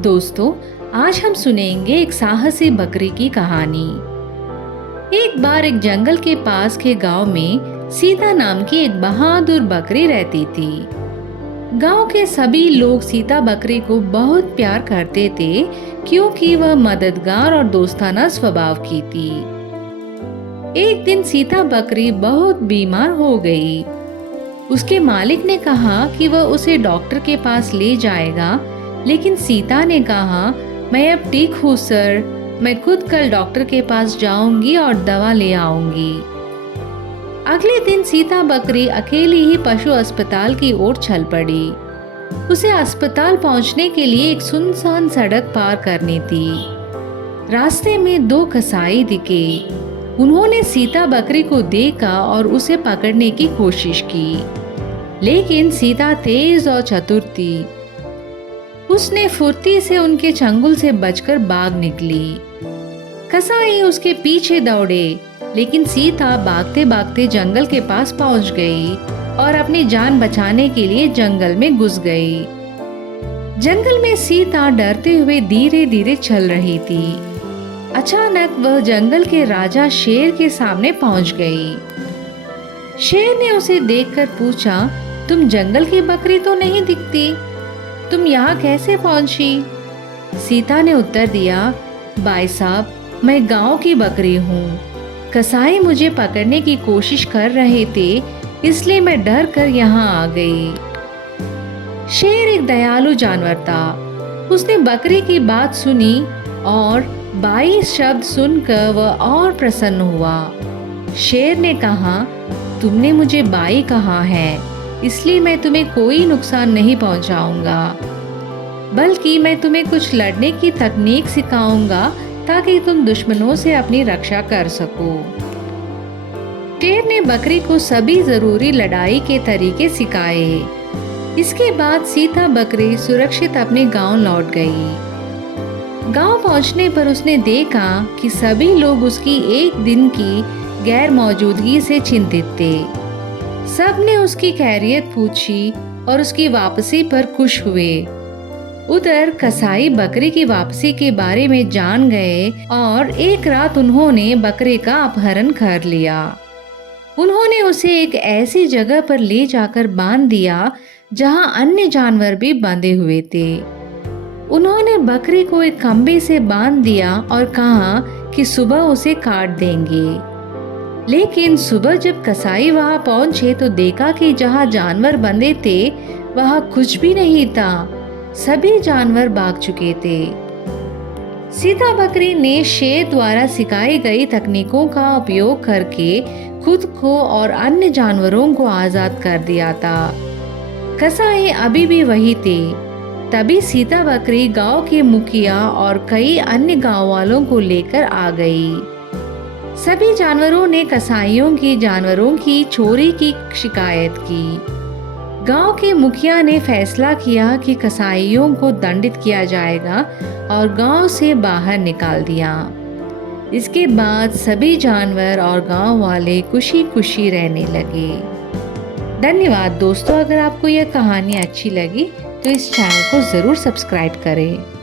दोस्तों, आज हम सुनेंगे एक साहसी बकरी की कहानी। एक बार एक जंगल के पास के गांव में सीता नाम की एक बहादुर बकरी रहती थी। गांव के सभी लोग सीता बकरी को बहुत प्यार करते थे क्योंकि वह मददगार और दोस्ताना स्वभाव की थी। एक दिन सीता बकरी बहुत बीमार हो गई। उसके मालिक ने कहा कि वह उसे डॉक्टर के पास ले जाएगा, लेकिन सीता ने कहा, मैं अब ठीक हूँ सर, मैं खुद कल डॉक्टर के पास जाऊंगी और दवा ले आऊंगी। अगले दिन सीता बकरी अकेली ही पशु अस्पताल की ओर चल पड़ी। उसे अस्पताल पहुंचने के लिए एक सुनसान सड़क पार करनी थी। रास्ते में दो कसाई दिखे। उन्होंने सीता बकरी को देखा और उसे पकड़ने की कोशिश की, लेकिन सीता तेज और चतुर थी। उसने फुर्ती से उनके चंगुल से बचकर भाग निकली। कसाई उसके पीछे दौड़े, लेकिन सीता भागते भागते जंगल के पास पहुंच गई और अपनी जान बचाने के लिए जंगल में घुस गई। जंगल में सीता डरते हुए धीरे धीरे चल रही थी। अचानक वह जंगल के राजा शेर के सामने पहुंच गई। शेर ने उसे देखकर पूछा, तुम जंगल की बकरी तो नहीं दिखती, तुम यहाँ कैसे पहुंची? सीता ने उत्तर दिया, भाई साहब, मैं गांव की बकरी हूँ। कसाई मुझे पकड़ने की कोशिश कर रहे थे, इसलिए मैं डर कर यहाँ आ गई। शेर एक दयालु जानवर था। उसने बकरी की बात सुनी और 22 शब्द सुनकर वह और प्रसन्न हुआ। शेर ने कहा, तुमने मुझे बाई कहा है, इसलिए मैं तुम्हें कोई नुकसान नहीं पहुंचाऊंगा, बल्कि मैं तुम्हें कुछ लड़ने की तकनीक सिखाऊंगा ताकि तुम दुश्मनों से अपनी रक्षा कर सको। शेर ने बकरी को सभी जरूरी लड़ाई के तरीके सिखाए। इसके बाद सीता बकरी सुरक्षित अपने गांव लौट गई। गांव पहुंचने पर उसने देखा कि सभी लोग उसकी एक दिन की गैर मौजूदगी से चिंतित थे। सब ने उसकी खैरियत पूछी और उसकी वापसी पर खुश हुए। उधर कसाई बकरी की वापसी के बारे में जान गए और एक रात उन्होंने बकरे का अपहरण कर लिया। उन्होंने उसे एक ऐसी जगह पर ले जाकर बांध दिया जहां अन्य जानवर भी बंधे हुए थे। उन्होंने बकरी को एक खंबे से बांध दिया और कहा कि सुबह उसे काट देंगे। लेकिन सुबह जब कसाई वहां पहुंचे तो देखा कि जहां जानवर बंधे थे वहां कुछ भी नहीं था। सभी जानवर भाग चुके थे। सीता बकरी ने शेर द्वारा सिखाई गई तकनीकों का उपयोग करके खुद को और अन्य जानवरों को आजाद कर दिया था। कसाई अभी भी वही थे। तभी सीता बकरी गांव के मुखिया और कई अन्य गांव वालों को लेकर आ गई। सभी जानवरों ने कसाईयों की जानवरों की चोरी की शिकायत की। गांव के मुखिया ने फैसला किया कि कसाईयों को दंडित किया जाएगा और गांव से बाहर निकाल दिया। इसके बाद सभी जानवर और गांव वाले खुशी खुशी रहने लगे। धन्यवाद दोस्तों। अगर आपको यह कहानी अच्छी लगी तो इस चैनल को ज़रूर सब्सक्राइब करें।